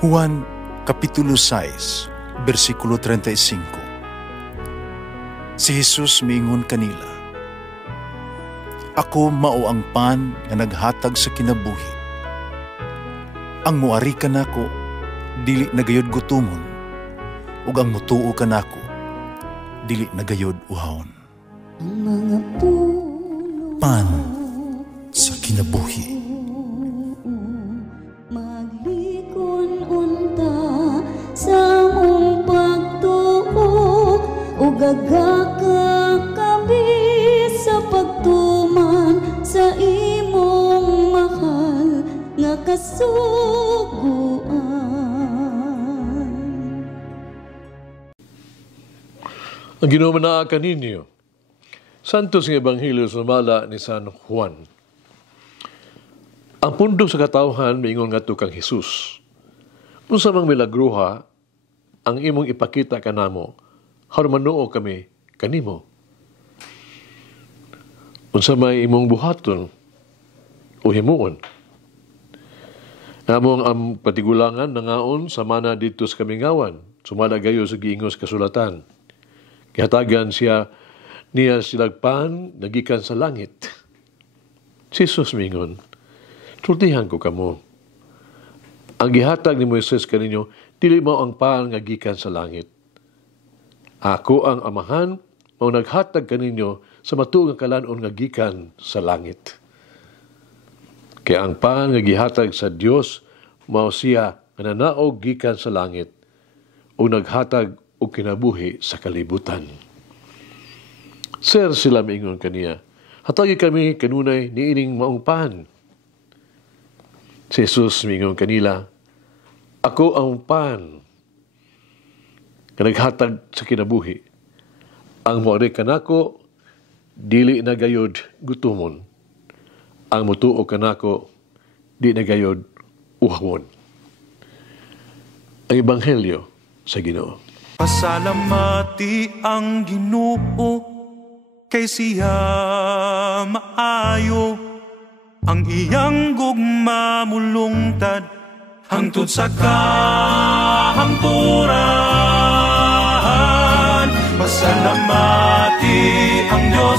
Juan Kapitulo 6, versikulo 35. Si Jesus miingon kanila, Ako mao ang pan nga naghatag sa kinabuhi. Ang muari kanako dili nagayod gutumon, ug ang mutuo kanako dili nagayod uhawon. Ang mga puno Pan sa kinabuhi. maglikon unta sa mong pagtuo ug gagakabi sa pagtuman sa imong mahal nga kasuguan. Ang ginumanaa kaninyo, Santos ng Ebanghelyo sumala ni San Juan. Ang pundo sa katawhan miingon ngadto kang Hesus. Unsa mang milagruha ang imong ipakita kanamo, aron manuo kami kanimo. Unsa may imong buhaton o himuon. Among ang patigulangan nangaon sa mana dito sa kamingawan, sumala gayo sa giingos kasulatan. Kihatagan niya silagpan nagikan sa langit. Si Jesus mingon, sultihan ko kamo. Ang gihatag ni Moises kaninyo, dili mao ang pan nga gikan sa langit. Ako ang amahan, mao naghatag kaninyo sa matuo nga kalanon nga gikan sa langit. Kaya ang pan nga gihatag sa Dios mao siya nga nanaog gikan sa langit o naghatag og kinabuhi sa kalibutan. Sir, sila miingon kaniya, hatagi kami kanunay niining maong pan. Si Jesus miingon kanila, Ako ang pan nga naghatag sa kinabuhi. Ang moari kanako dili na gayod gutumon. Ang mutuo kanako di na gayod uhawon. Ang Ebanghelyo sa Ginoo. Pasalamati ang Ginoo kay siya maayo, ang iyang gugma mulungtad hangtod sa kahangturan. Pasalamati ang Diyos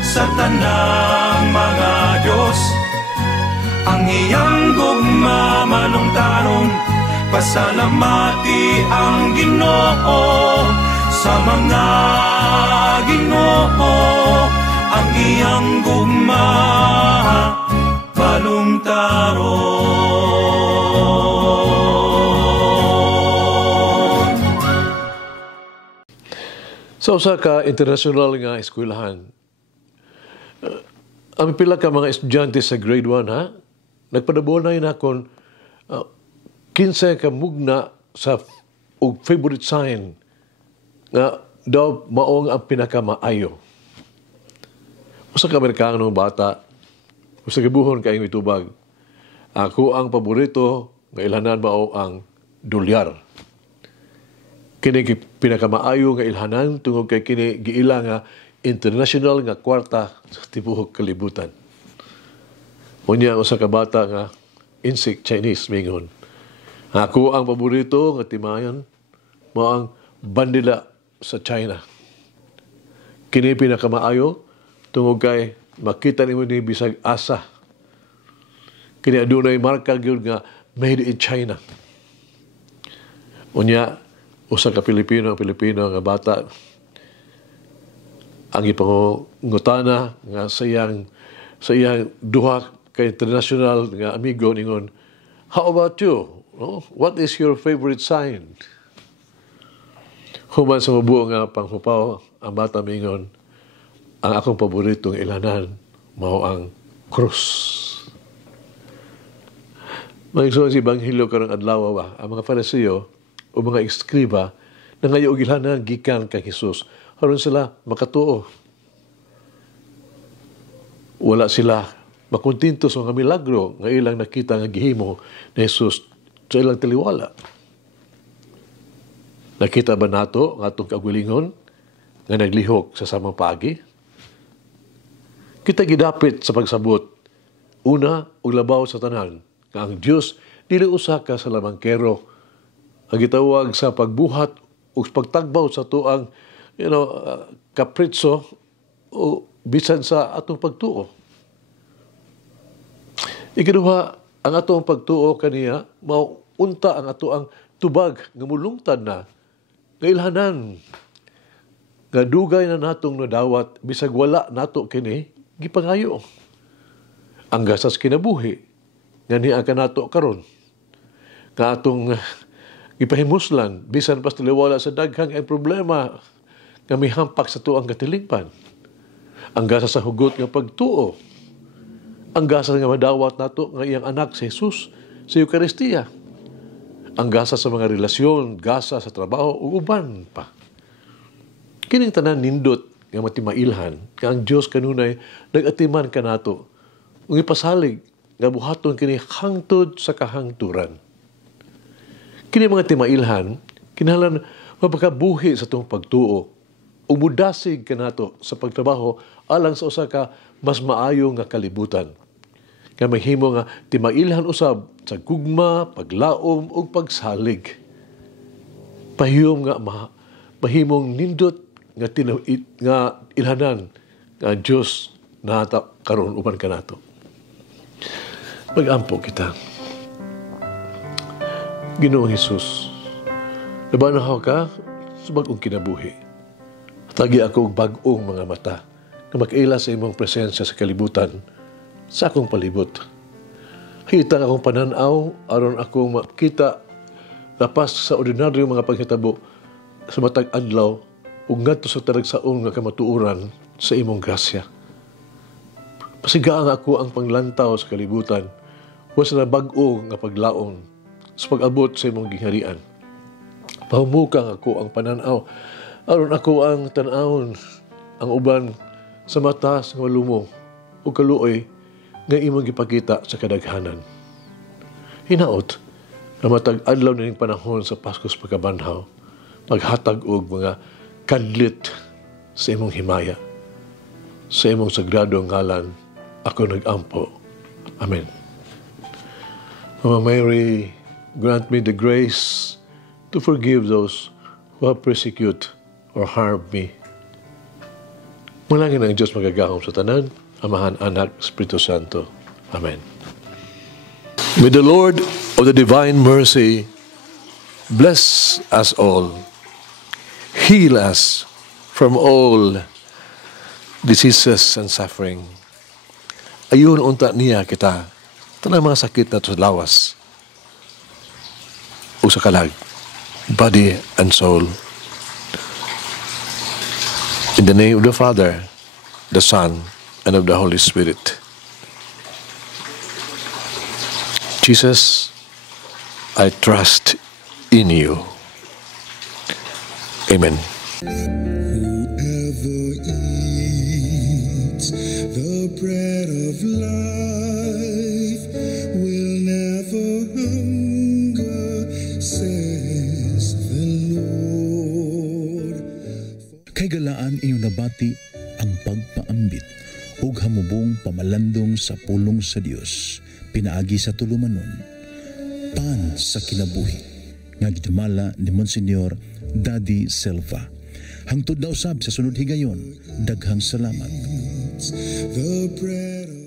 sa tanang mga Diyos, ang iyang gugma malungtaron. Pasalamati ang Ginoo sa mga Ginoo, ang iyang gugma balungtaron. Sa usa ka international nga eskwelahan, ang pila ka mga estudyante sa grade 1 nagpadabonay na kon 15 ka mugna sa og favorite sign nga daw maong ang pinakamaayo. Usa ka Amerikano bata, usa gibuhon kay mitubag, ako ang paborito nga ilhanan mao ang dolyar. Kini pinakamaayo nga ilhanan tungod kay kini giila nga international nga kwarta sa tibuok kalibutan. Unya usa ka bata nga insect Chinese mingon, ako ang paborito nga timayan mao ang bandila sa China. Kini pinakamaayo tungod kay makita nimo ni bisag asa. Kini adunay marka gyud nga made in China. Unya usa ka Pilipino nga bata ang ipangutana nga sa iyang duha ka international nga amigo ningon, how about you? What is your favorite sign? Human sa mabuo nga panghupaw, ang bata mingon, ang akong paboritong ilanan, mao ang krus. Magigsoon si Ebanghelyo karong adlaw ba, ang mga Fariseo o mga eskriba na ngayon ilanan gikan kay Jesus, haron sila makatuo. Wala sila makontinto sa mga milagro nga ilang nakita nga gihimo ni Jesus sa ilang taliwala. Nakita ba nato ang atong kagalingon nga naglihok sa samang pagi? Kita gidapit sa pagsabot, una, ug labaw sa tanan, nga ang Dios dili usa ka sa lamangkero ang gitawag sa pagbuhat o pagtagbaw sa tuang kapritso o bisan sa atong pagtuo. Ikaduha, ang atong pagtuo kaniya mauunta ang atoang tubag nga mulungtad na nga ilhanan nga dugay na natong nadawat bisag wala nato kini gipangayo. Ang gasas kinabuhi nga niya ka nato karon nga atong gipahimuslan bisan pas tiliwala sa daghang ay problema nga mihampak sa tuang katilingpan. Ang gasas sa hugot nga pagtuo, ang gasas nga madawat nato nga iyang anak si Jesus sa Eucharistia, ang gasas sa mga relasyon, gasas sa trabaho ug uban pa. Kining tanan nindot nga matimailhan nga ang Dios kanunay nagatiman kanato ug ipasalig nga buhaton kini hangtod sa kahangturan. Kini mga timailhan kinahanglan mapakabuhi sa tong pagtuo ug mudasig kanato sa pagtrabaho alang sa usa ka mas maayo nga kalibutan. Nga mahimo nga timailhan usab sa gugma, paglaom ug pagsalig. Pahiyom nga mahimong nindot nga ilhanan nga Dios nahata karon uban kanato. Mag-ampo kita. Ginoong Hesus, nabanahaw ka sa bagong kinabuhi. Tagi ako og bag-ong mga mata na makaila sa imong presensya sa kalibutan sa akong palibot. Hita akong pananaw aron akong makita lapas sa ordinaryo mga paghitabo sa matag adlaw ug ngadto sa taragsaon nga kamatuoran sa imong grasya. Pasigaan ako ang panglantaw sa kalibutan was na bag-o nga paglaom sa pag-abot sa imong gingharian. Pahumukang ako ang pananaw aron ako ang tan-awon ang uban sa matas nga lumo o kaluoy nga imong gipakita sa kadaghanan. Hinaot na matag adlaw ning panahon sa Paskos pagkabanhaw, maghatag og mga kadlit sa imong himaya. Sa imong sagrado ngalan, ako nag-ampo. Amen. Mama Mary, grant me the grace to forgive those who have persecuted or harmed me. Manalangin ang Diyos magagahom sa tanan, Amahan, Anak, Espiritu Santo. Amen. May the Lord of the divine mercy bless us all, heal us from all diseases and suffering. Ayun unta niya kita, tanang mga sakit na sa lawas o sa kalag, body and soul. In the name of the Father, the Son, and of the Holy Spirit. Jesus, I trust in you. Amen. Whoever eats the bread of life will never hunger, says the Lord. Kay galaan inyong nabati ang pagpaambit ug hamubong pamalandong sa pulong sa Dios pinaagi sa tulumanon pan sa kinabuhi nga gidumala ni Monsignor Daddy Silva. Hangtod na usab sa sunod higayon, daghang salamat. The bread of